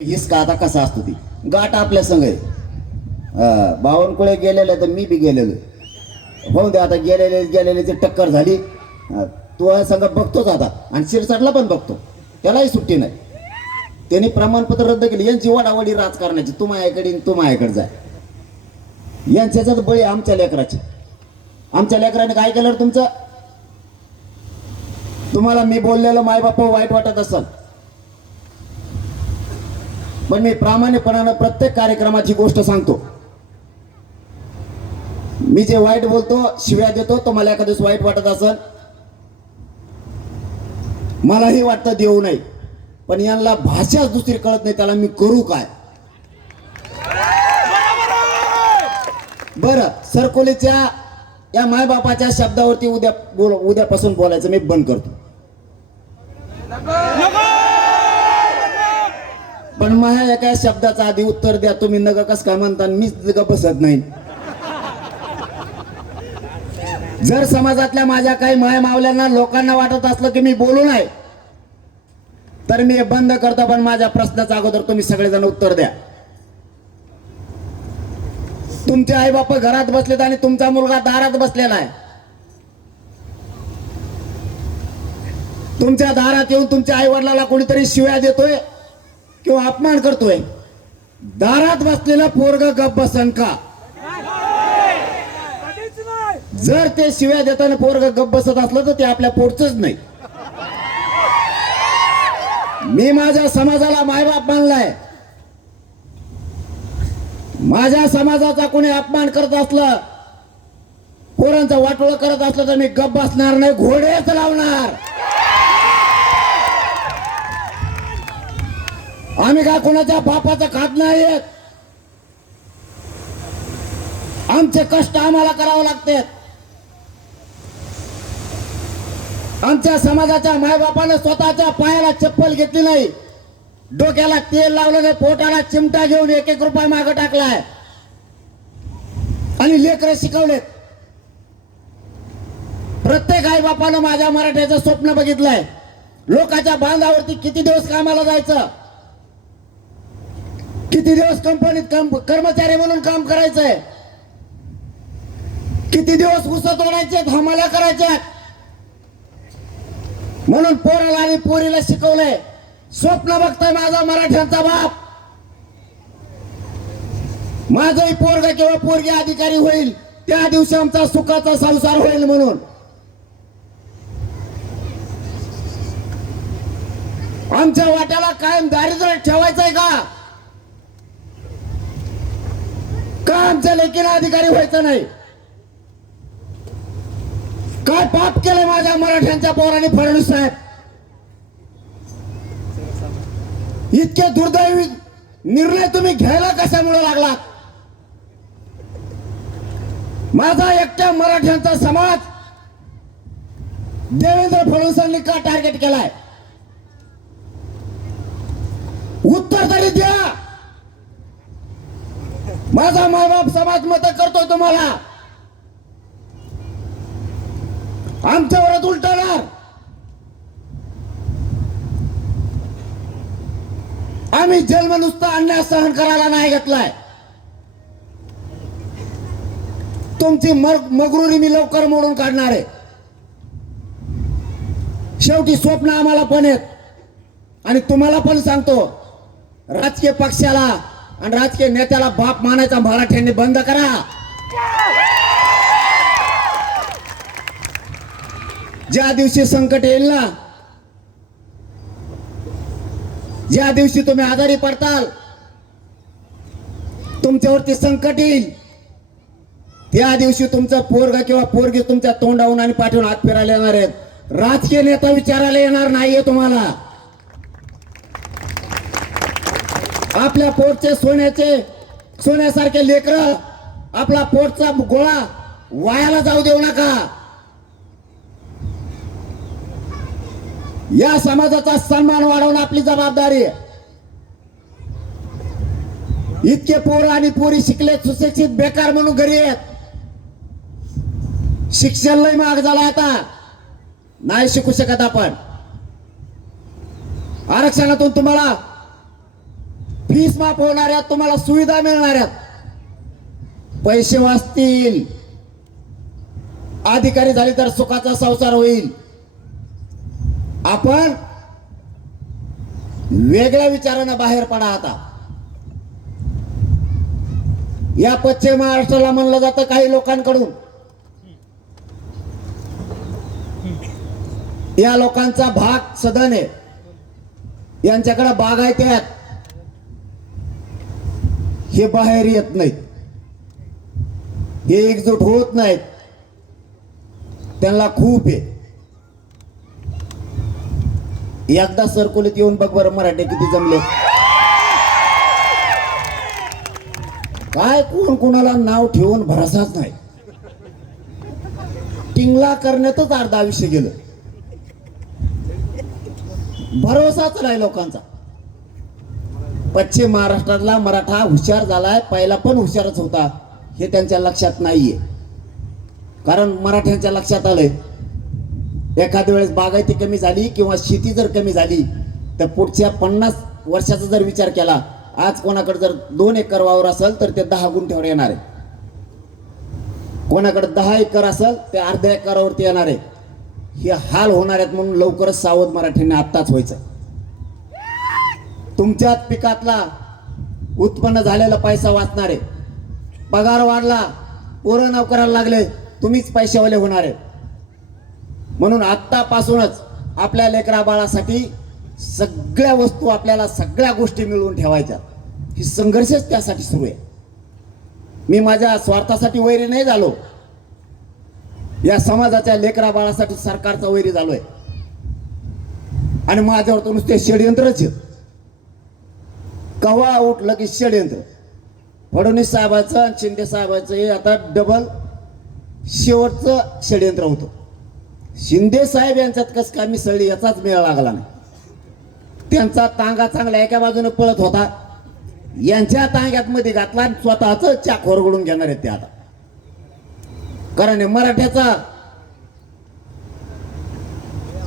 हिसका आता कसा असतो ती गाठ आपल्या संग आहे. बावनकुळे गेलेले तर मी बी गेलेलो होऊन दे. आता गेलेले ते टक्कर झाली. तो संघ बघतोच आता आणि शिरसाटला पण बघतो, त्यालाही सुट्टी नाही. त्यांनी प्रमाणपत्र रद्द केले. यांची वडावडी राजकारणाची, तू माझ्याकडे तू माझ्याकडे जाय. यांच्याच बळी आमच्या लेकराची. आमच्या लेकराने काय केलं तुमचं? तुम्हाला मी बोललेलं मायबाप वाईट वाटत असेल, पण मी प्रामाणिकपणानं प्रत्येक कार्यक्रमाची गोष्ट सांगतो. मी जे वाईट बोलतो, शिव्या देतो, तो मला एखाद्या वाईट वाटत असेल, मलाही वाटतं देऊ नये, पण यांना भाषाच दुसरी कळत नाही, त्याला मी करू काय? बरं, सरकोलीच्या या मायबापाच्या शब्दावरती उद्यापासून बोलायचं मी बंद करतो. पण माझ्या एका शब्दाचा आधी उत्तर द्या. तुम्ही नग कस काय म्हणता, मीच ग बसत नाही. जर समाजातल्या माझ्या काही माय मावल्यांना लोकांना वाटत असलं की मी बोलू नाही, तर मी बंद करतो. पण माझ्या प्रश्नाचा अगोदर तुम्ही सगळेजण उत्तर द्या. तुमचे आई बाप घरात बसलेत आणि तुमचा मुलगा दारात बसलेला आहे. तुमच्या दारात येऊन तुमच्या आई वडिलाला कोणीतरी शिव्या देतोय किंवा अपमान करतोय. दारात बसलेला पोरग गप बसन का? जर ते शिव्या देताना पोरग गप बसत असलं तर ते आपल्या पोटचंच नाही. मी माझ्या समाजाला मायबाप मानलाय. माझ्या समाजाचा कोणी अपमान करत असलं, पोरांचा वाटोळ करत असलं, तर मी गप बसणार नाही, घोडेच लावणार. आम्ही काय कोणाच्या बापाचं खात नाहीत. आमचे कष्ट आम्हाला करावं लागतात. आमच्या समाजाच्या मायबापाने स्वतःच्या पायाला चप्पल घेतली नाही, डोक्याला तेल लावलं नाही, पोटाला चिमटा घेऊन 1-1 रुपया मागे टाकलाय आणि लेकरं शिकवलेत. प्रत्येक आई बापानं माझ्या मराठ्याचं स्वप्न बघितलंय. लोकांच्या बांधावरती किती दिवस कामाला जायचं, किती दिवस कंपनीत कर्मचारी म्हणून काम करायचंय, किती दिवस उसत ओढायचे, हमाल्या करायच्या. म्हणून पोराला आणि पोरीला शिकवलंय. स्वप्न बघताय माझा मराठ्यांचा बाप, माझाही पोरगा किंवा पोरगी अधिकारी होईल, त्या दिवशी आमचा सुखाचा संसार होईल. म्हणून आमच्या वाट्याला कायम दारिद्र्य ठेवायचंय का? आमच्या लेकीला अधिकारी व्हायचं नाही? काय पाप केलंय माझ्या मराठ्यांच्या पोरांनी फडणवीस साहेब? इतके दुर्दैवी निर्णय तुम्ही घ्यायला कशामुळे लागला? माझा एकट्या मराठ्यांचा समाज देवेंद्र फडणवीसांनी का टार्गेट केलाय? उत्तर तरी द्या. माझा मायबाप समाज मत करतोय तुम्हाला, आमच्यावरच उलटणार. आम्ही जन्म नुसता अन्याय सहन करायला नाही घेतलाय. तुमची मगरुरी मी लवकर मोडून काढणार आहे. शेवटी स्वप्न आम्हाला पण आहेत आणि तुम्हाला पण सांगतो, राजकीय पक्षाला आणि राजकीय नेत्याला बाप मानायचा मराठ्यांनी बंद करा. ज्या दिवशी संकट येईल ना, ज्या दिवशी तुम्ही आजारी पडताल, तुमच्यावरती संकट येईल, त्या दिवशी तुमचं पोरगा किंवा पोरगी तुमच्या तोंडावून आणि पाठवून हात फिरायला येणार आहेत. राजकीय नेता विचारायला येणार नाहीये तुम्हाला. आपल्या पोटचे सोन्यासारखे लेकरं, आपला पोटचा गोळा वायाला जाऊ देऊ नका. या समाजाचा सन्मान वाढवणं आपली जबाबदारी आहे. इतके पोरं आणि पोरी शिकलेत, सुशिक्षित, बेकार म्हणून घरी आहेत. शिक्षण लय महाग झालं, आता नाही शिकू शकत आपण. आरक्षणातून तुम्हाला फीस माफ होणाऱ्या, तुम्हाला सुविधा मिळणाऱ्या, पैसे वाचतील, अधिकारी झाले तर सुखाचा संसार होईल. आपण वेगळ्या विचारानं बाहेर पडा. आता या पश्चिम महाराष्ट्राला म्हणलं जातं काही लोकांकडून, या लोकांचा भाग सदन आहे, यांच्याकडे बागायते आहेत, हे बाहेर येत नाहीत, हे एकजूट होत नाहीत, त्यांना खूप आहे. एकदा सरकुलीत येऊन बघ बरं मराठे किती जमले. काय कोण कोणाला नाव ठेवून भरोसाच नाही, टिंगला करण्यातच अर्धा आयुष्य गेलं, भरोसाच नाही लोकांचा. पश्चिम महाराष्ट्रातला मराठा हुशार झालाय, पहिला पण हुशारच होता, हे त्यांच्या लक्षात नाहीये. कारण मराठ्यांच्या लक्षात आलंय एखाद्या वेळेस बागायती कमी झाली किंवा शेती जर कमी झाली तर पुढच्या 50 वर्षाचा जर विचार केला, आज कोणाकडे जर 2 एकर वावर असेल तर ते 10 गुंठ्यावर येणार आहे, कोणाकडे 10 एकर असेल ते अर्ध्या एकरावरती येणार आहे. हे हाल होणार आहेत म्हणून लवकरच सावध मराठ्यांनी आत्ताच व्हायचं. तुमच्याच पिकातला उत्पन्न झालेला पैसा वाचणार आहे, पगार वाढला, पोरं नोकराला लागले, तुम्हीच पैशावाले होणार आहे. म्हणून आत्तापासूनच आपल्या लेकरा बाळासाठी सगळ्या वस्तू, आपल्याला सगळ्या गोष्टी मिळवून ठेवायच्या. ही संघर्षच त्यासाठी सुरू आहे. मी माझ्या स्वार्थासाठी वैरी नाही झालो, या समाजाच्या लेकरा बाळासाठी सरकारचा वैरी झालोय. आणि माझ्यावर तर नुसते षडयंत्रच आहेत. कवा उठलं की षडयंत्र. फडणवीस साहेबांचं आणि शिंदे साहेबांचं हे आता डबल शेवटचं षडयंत्र होतं. शिंदे साहेब यांच्यात कस काय मिसळली याचाच मेळ लागला नाही. त्यांचा तांगा चांगला एका बाजूने पळत होता, यांच्या तांग्यात मध्ये घातला आणि स्वतःच चाक होरगडून घेणार आहेत ते आता. कारण मराठ्याचा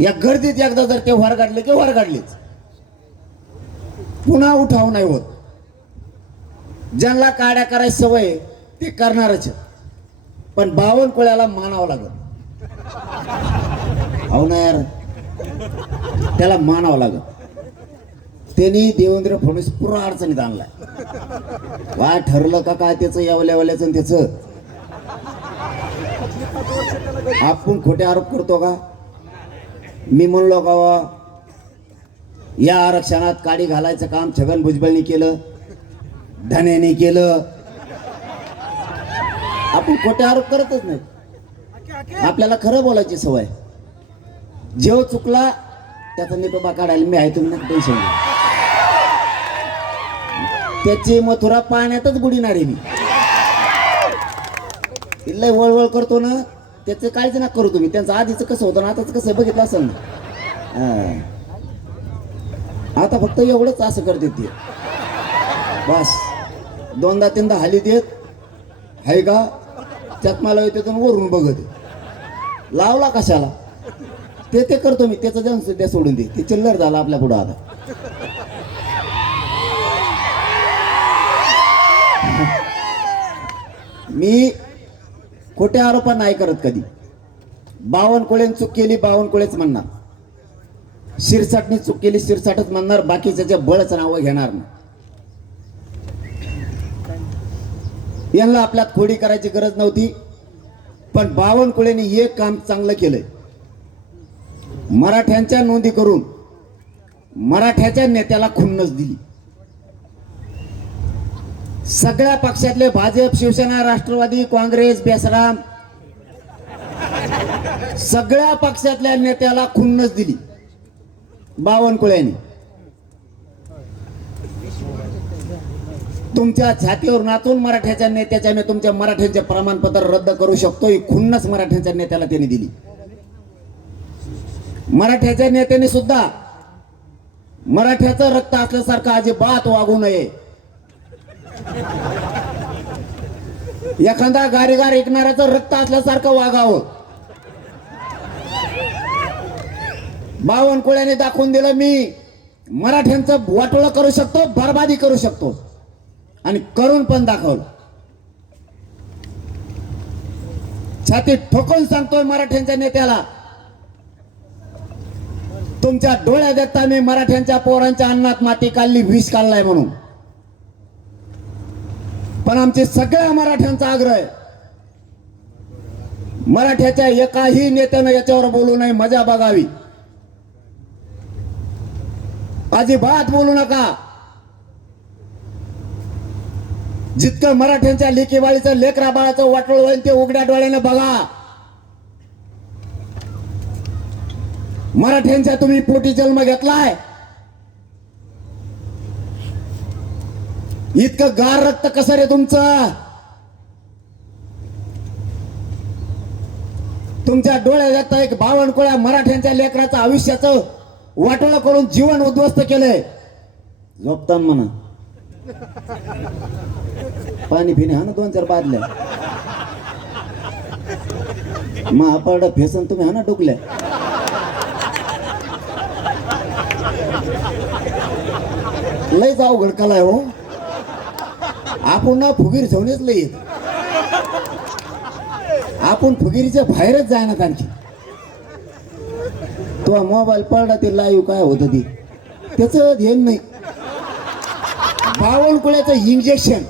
या गर्दीत एकदा जर ते वर काढले की वर काढलेच, पुन्हा उठाव नाही होत. ज्यांना काड्या करायची सवय ते करणारच, पण बावनकुळ्याला मानावं लागत. हो ना यार, त्याला मानावं लागत. त्यांनी देवेंद्र फडणवीस पुरा अडचणीत आणलाय. काय ठरलं का काय त्याचं यावल्यावल्याचं त्याचं. आपण खोटे आरोप करतो का? मी म्हणलो का या आरक्षणात काडी घालायचं काम छगन भुजबळनी केलं, धन्याने केलं. आपण खोटे आरोप करतच नाही. आपल्याला खरं बोलायची सवय. जेव चुकला त्याचा निटोबा काढायला मी आहे, तुम्ही टेन्शन घ्या. त्याची मथुरा पाण्यातच बुडीणार आहे मी. लय वळवळ करतो ना, त्याचं काळजी ना करू तुम्ही. त्यांचं आधीच कसं होतं ना आताच कसं बघितलं असेल ना. आता फक्त एवढंच असं करते ते, बस 2दा-3दा हाली देत आहे का चकमाला येते तर वरून बघत लावला कशाला. ते करतो मी, त्याचं जन ते सोडून दे, ते चिल्लर झालं आपल्या पुढं आता. मी खोट्या आरोपा नाही करत कधी. बावनकुळेने चूक केली बावनकुळेच म्हणणार, शिरसाटने चूक केली शिरसाटच म्हणणार, बाकीच्या बळच नावं घेणार नाही. यांना आपल्यात खोडी करायची गरज नव्हती, पण बावनकुळेने एक काम चांगलं केलंय. मराठ्यांच्या नोंदी करून मराठ्याच्या नेत्याला खुन्नस दिली. सगळ्या पक्षातले भाजप, शिवसेना, राष्ट्रवादी, काँग्रेस, बेसराम सगळ्या पक्षातल्या नेत्याला खुन्नस दिली बावनकुळ्यांनी. तुमच्या छातीवर नाचून मराठ्याच्या नेत्याच्या मी तुमच्या मराठ्यांचे प्रमाणपत्र रद्द करू शकतो, ही खुन्नस मराठ्यांच्या नेत्याला त्यांनी दिली. मराठ्याच्या नेत्याने सुद्धा मराठ्याचं रक्त असल्यासारखं अजिबात वागू नये. एखादा गारीगार ऐकणाऱ्याचं रक्त असल्यासारखं वागावं. बावनकुळ्याने दाखवून दिलं मी मराठ्यांचं वाटोळं करू शकतो, बरबादी करू शकतो आणि करून पण दाखवलं. छाती ठोकून सांगतोय मराठ्यांच्या नेत्याला, तुमच्या डोळ्या देखता मी मराठ्यांच्या पोरांच्या अन्नात माती काढली, विष काढलाय म्हणून. पण आमचे सगळ्या मराठ्यांचा आग्रह आहे, मराठ्याच्या एकाही नेत्यानं याच्यावर बोलू नये, मजा बघावी. अजिबात बोलू नका. जितकं मराठ्यांच्या लेकीबाळीचं लेकरा बाळाचं वाटोळ होईल ते उघड्या डोळ्याने बघा. मराठ्यांच्या तुम्ही पोटी जन्म घेतलाय, इतकं गार रक्त कसं रे तुमचं? तुमच्या डोळ्यात आता एक बावनकुळ्या मराठ्यांच्या लेकराचं आयुष्याचं वाटोळं करून जीवन उद्ध्वस्त केलंय. झोपतान म्हणा, पाणी पिणे हा ना 2-4 बादल्या, महापारडा फेसन तुम्ही हा ना डुकल्या. लयच अवघड कलाय हो. आपण ना फुगीर ठेवणेच लय येत, आपण फुगिरीच्या बाहेरच जायनात. आणखी तो मोबाईल पडला ते लाईव्ह काय होत ती त्याच ध्यान नाही. बावनकुळ्याचं इंजेक्शन,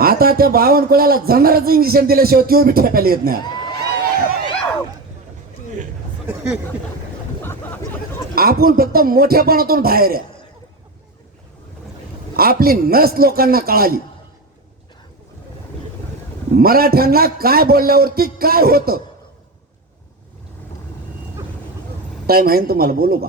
आता त्या बावनकुळ्याला जनावरांचं इंजेक्शन दिल्याशिवाय तो बी ठेपायला येत नाही. आपण फक्त मोठ्यापणातून बाहेर आहे. आपली नस लोकांना कळाली, मराठ्यांना काय बोलल्यावरती काय होतं. टाइम आहे तुम्हाला, बोलू का?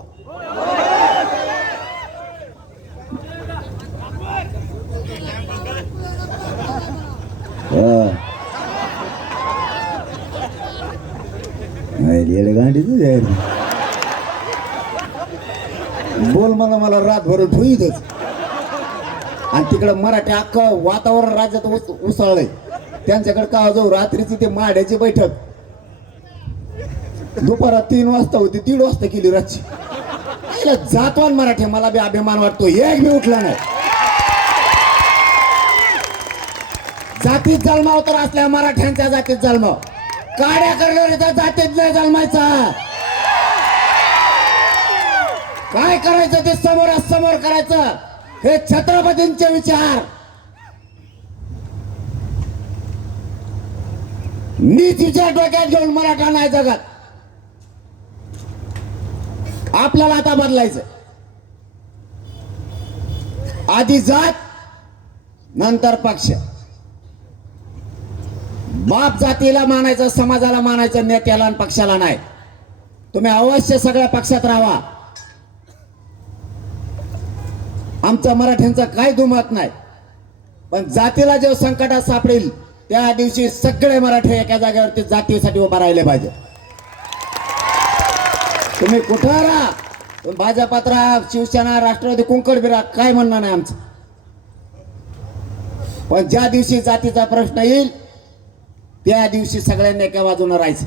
बोल मला, मला रातभर ठोईतच. आणि तिकडे मराठी अख्खं वातावरण राज्यात उसळलंय. त्यांच्याकडे का जाऊ, रात्रीची ते माड्याची बैठक दुपारात 3 वाजता होती, 1:30 वाजता केली रातची. जातवान मराठी, मला बी अभिमान वाटतो, एक बी उठला नाही. जातीत जन्माव तर असल्या मराठ्यांच्या जातीत जन्माव, काड्या करणाऱ्याच्या जातीत नाही जन्मायचा. काय करायचं ते समोरासमोर करायचं, हे छत्रपतींचे विचार. नीतीच्या डोक्यात घेऊन मराठा नाही जगात. आपल्याला आता बदलायचं. आधी जात, नंतर पक्ष. बाप जातीला मानायचं, समाजाला मानायचं, नेत्याला आणि पक्षाला नाही. तुम्ही अवश्य सगळ्या पक्षात राहा. आमच्या मराठ्यांचं काय दुमत नाही, पण जातीला जेव्हा संकटात सापडेल त्या दिवशी सगळे मराठी एका जागेवरती जातीसाठी उभा राहिले पाहिजे. तुम्ही कुठं राहा, तुम्ही भाजपात राहा, शिवसेना, राष्ट्रवादी, कुंकड बिरा, काय म्हणणं नाही आमचं. पण ज्या दिवशी जातीचा प्रश्न येईल त्या दिवशी सगळ्यांनी एका बाजूने राहायचं.